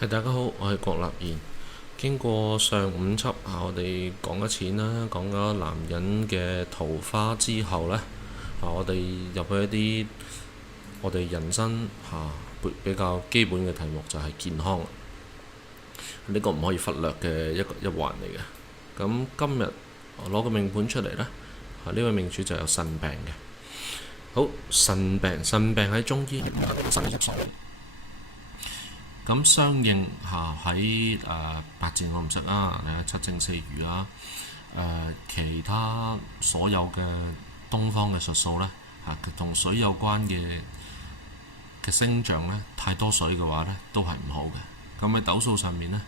係，大家好，我係郭立賢。經過上五輯我哋講咗錢啦，講咗男人嘅桃花之後呢，我哋入去一啲我哋人生比較基本嘅題目，就係健康。呢個唔可以忽略嘅一環嚟嘅。咁今日我攞個命盤出嚟呢，呢位命主就有腎病嘅。好，腎病喺中醫腎入手。咁相應喺八字我唔識啊，七正四餘啦，其他所有嘅東方嘅術數呢，同水有關嘅星象呢，太多水嘅話呢，都係唔好嘅。咁喺斗數上面呢，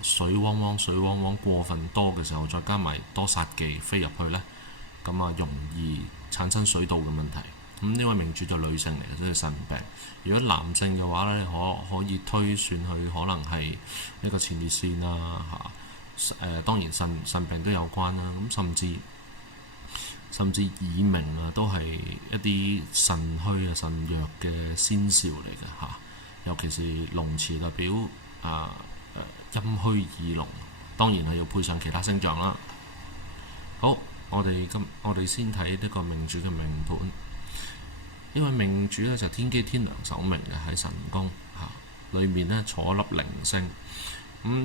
水汪汪過分多嘅時候，再加埋多煞忌飛入去呢，咁容易產生水道嘅問題。咁呢位命主就女性嚟嘅，即係腎病。如果男性嘅話咧，可以推算佢可能係呢個前列腺啦，當然腎病都有關啦。咁甚至耳鳴都係一啲腎虛腎弱嘅先兆嚟嘅。尤其是龍詞代表陰虛耳聾，當然係要配上其他星象啦。好，我哋先睇呢個命主嘅命盤。呢位命主咧就天機天梁守命嘅，喺神宮裏面咧坐一粒零星。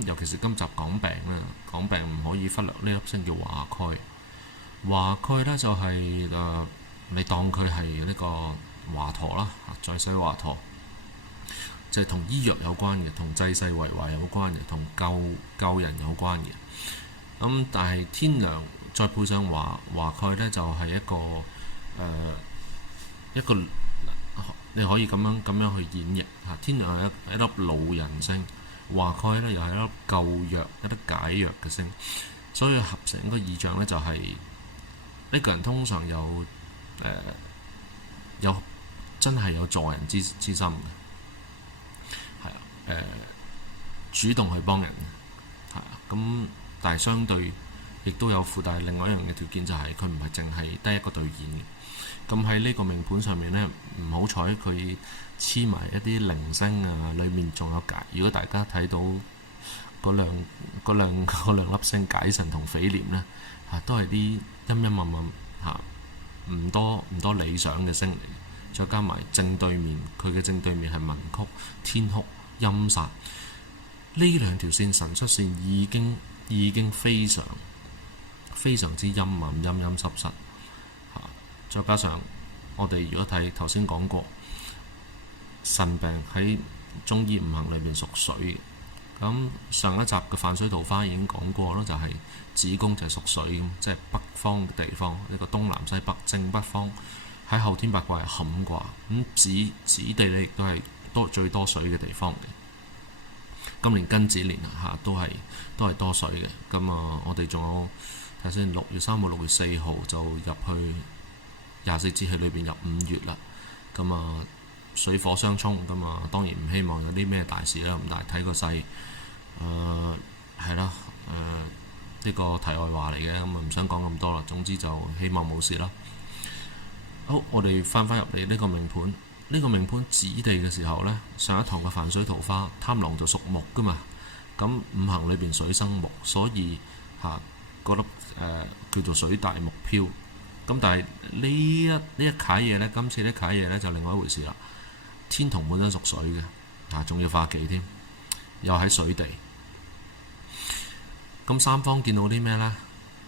尤其是今集講病啦，講病唔可以忽略呢粒星叫華蓋。華蓋咧就係你當佢係呢個華佗啦，在世華佗，就係同醫藥有關嘅，同濟世為懷有關嘅，同救人有關嘅。但係天梁再配上華蓋咧，就係一個你可以咁樣去演繹。天梁係一粒老人星，華蓋咧又係一粒救藥、一粒解藥嘅星，所以合成一個意象咧，就係呢個人通常有真係有助人之心嘅，主動去幫人嘅，咁但係相對亦都有附帶另外一樣嘅條件，就係佢唔係淨係得一個對現嘅。咁喺呢個命盤上面呢，唔好彩佢黐埋一啲零星裏面仲有解。如果大家睇到嗰兩粒星解神同匪廉呢，都係啲陰陰暗暗唔多理想嘅星嚟。再加埋正對面，佢嘅正對面係文曲、天哭、陰煞，呢兩條線神出線已經非常非常之陰暗、陰濕濕。再加上我哋如果睇頭先講過，腎病喺中醫五行裏邊屬水。咁上一集嘅泛水桃花已經講過咯，就係子宮就係屬水，即係北方嘅地方，呢個東南西北正北方喺後天八卦係坎卦。咁子地咧亦都係最多水嘅地方嘅。今年庚子年都係多水嘅。咁我哋仲有睇先，6月3號、6月4號就入去24節氣裏邊入5月啦。咁水火相沖，咁當然唔希望有啲咩大事啦。咁但係睇個勢，係啦，呢個題外話嚟嘅，咁唔想講咁多啦。總之就希望冇事啦。好，我哋翻入嚟呢個命盤。呢個命盤子地嘅時候呢，上一堂嘅泛水桃花，貪狼就屬木噶嘛。咁五行裏邊水生木，所以嗰粒叫做水大木漂。咁但係呢一楷嘢呢，今次呢楷嘢呢就另外一回事啦。天同本身屬水嘅，仲要化忌添，又喺水地。咁三方見到啲咩呢？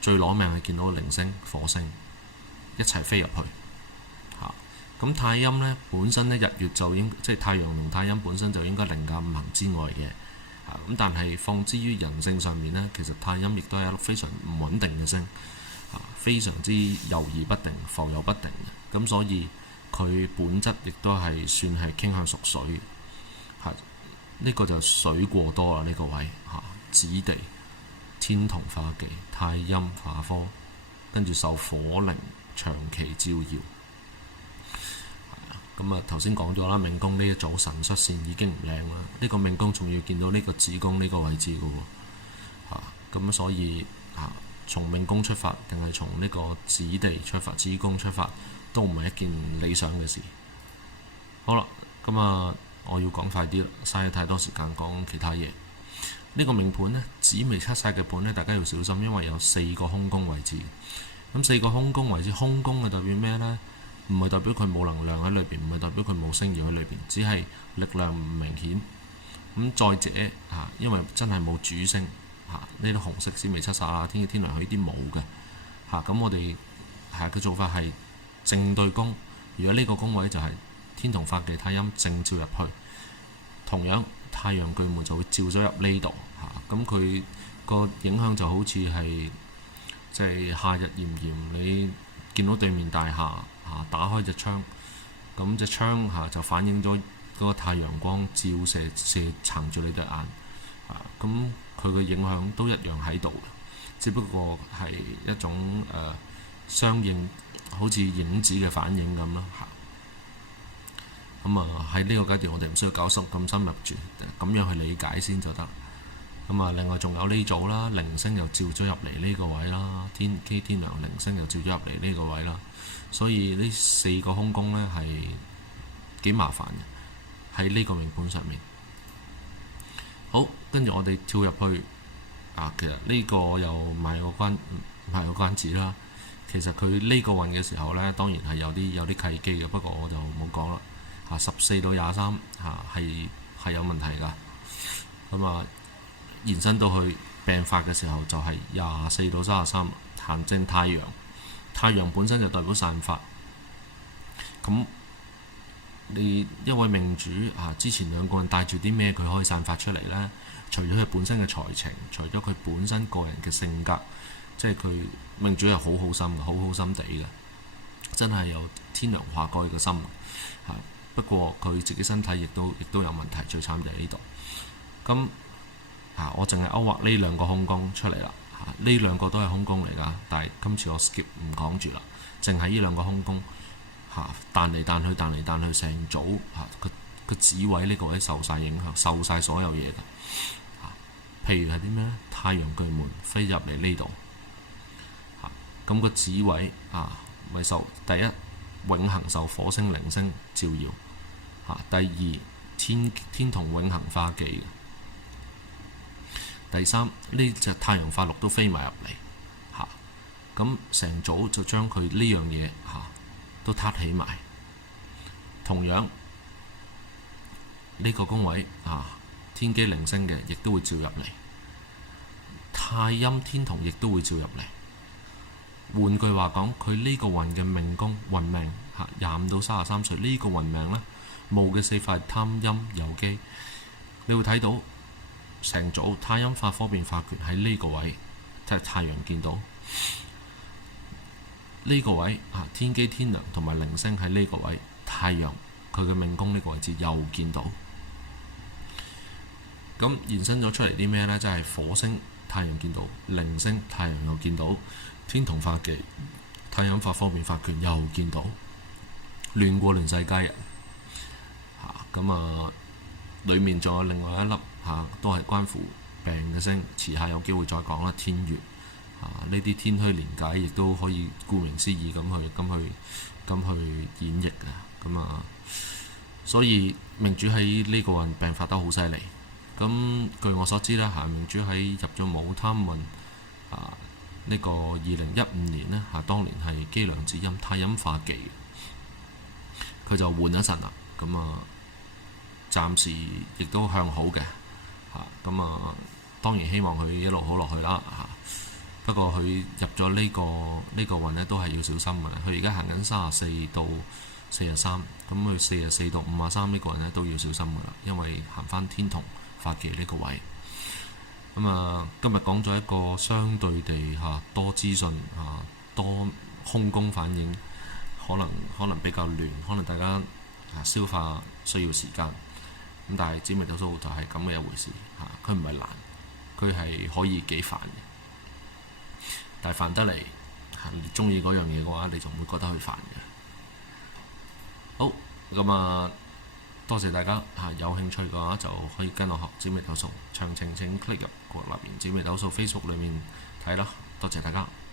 最攞命係見到零星、火星一齊飛入去。咁太陰呢，本身呢日月就即係太陽同太陰本身就應該凌駕五行之外嘅。咁但係放之於人性上面呢，其實太陰亦都係一粒非常唔穩定嘅星，非常之猶豫不定、浮游不定嘅。咁所以佢本質亦都係算係傾向屬水。呢個就水過多啦，呢個位子地天同化忌，太陰化科，跟住受火靈長期照耀。咁頭先講咗啦，命宮呢一組神出線已經唔靚啦。呢個命宮仲要見到呢個子宮呢個位置嘅喎。咁所以從命宮出發定係從呢個子地出發、子宮出發，都唔係一件理想嘅事。好啦，咁我要講快啲啦，嘥咗太多時間講其他嘢。呢個命盤呢，紫微七煞嘅盤呢，大家要小心，因為有4個空宮位置。咁4個空宮位置，空宮係代表咩呢？唔係代表佢冇能量喺裏邊，唔係代表佢冇星耀喺裏邊，只係力量唔明顯。咁再者因為真係冇主星呢啲紅色紫微七煞啦，天機天梁呢啲冇嘅咁我哋嘅做法係正對宮。如果呢個宮位就係天同化忌太陰正照入去，同樣太陽巨門就會照咗入呢度咁佢個影響就好似係即係夏日炎炎，你見到對面大廈打開隻窗，咁隻窗就反映咗嗰個太陽光照射撐住你對眼咁佢嘅影響都一樣喺度，只不過係一種相應好似影子嘅反應咁啦喺呢個階段我哋唔需要搞咁深入住，咁樣去理解先就得。另外仲有呢組啦，鈴星又照咗入嚟呢個位啦，天機天梁鈴星又照咗入嚟呢個位啦，所以呢4個空宮呢係幾麻煩嘅喺呢個命盤上面。好，跟住我哋跳入去其實呢個又賣個關子啦。其實佢呢個運嘅時候呢，當然係有啲契機嘅，不過我就冇講啦。14到23係有問題㗎。延伸到去病發嘅時候，就係24到33行正太陽。太陽本身就代表散發。咁你一位命主之前2個人帶住啲咩佢可以散發出嚟呢？除咗佢本身嘅才情，除咗佢本身個人嘅性格，即係佢命主係好好心嘅，好心地嘅，真係有天梁化蓋嘅心。不過佢自己身體亦都有問題，最慘就係呢度。咁我淨係勾畫呢2個空宮出嚟啦。呢2個都係空宮嚟㗎，但係今次我 skip 唔講住啦，淨係呢2個空宮彈嚟彈去，成組個子位呢個位受晒影響，受晒所有嘢㗎。譬如係啲咩呢？太陽巨門飛入嚟呢度咁個子位咪受第一永恆受火星鈴星照耀第二天同永恆化忌嘅，第三呢隻太陽化祿都飛埋入嚟咁成組就將佢呢樣嘢都撻起埋。同樣呢個宮位天機鈴星嘅亦都會照入嚟，太陰天同亦都會照入嚟。換句話講，佢呢個運嘅命宮運命25到33歲呢個運命呢，冇嘅4塊貪陰有機，你會睇到成組太陰化科變化權喺呢個位，即係太陽見到呢個位天機天梁同埋鈴星喺呢個位，太陽佢嘅命宮呢個位置又見到。咁延伸咗出嚟啲咩呢？即係火星太陽見到，鈴星太陽又見到，天同化忌太陰化科變化權又見到，亂過亂世佳人裡面仲有另外一粒都係關乎病嘅星，遲下有機會再講啦。天月呢啲天虛連解，亦都可以顧名思義咁去演繹嘅。所以命主喺呢個運病發得好犀利。咁據我所知啦，命主喺入咗武貪運呢個2015年呢，當年係機梁子陰太陰化忌，佢就換一陣啦。暫時亦都向好嘅當然希望佢一路好落去啦不過佢入咗呢個運呢，都係要小心嘅。佢而家行緊34到43，咁佢44到53呢個人呢，都要小心嘅啦，因為行翻天同化忌呢個位。今日講咗一個相對地多資訊多空宮反應，可能比較亂，可能大家消化需要時間。但係紫微斗數就係咁嘅一回事佢唔係難，佢係可以幾煩嘅。但係煩得嚟你中意嗰樣嘢嘅話，你就唔會覺得佢煩嘅。好，多謝大家有興趣嘅話就可以跟我學紫微斗數，詳情請 click 入國立言紫微斗數 Facebook 裏面睇啦。多謝大家。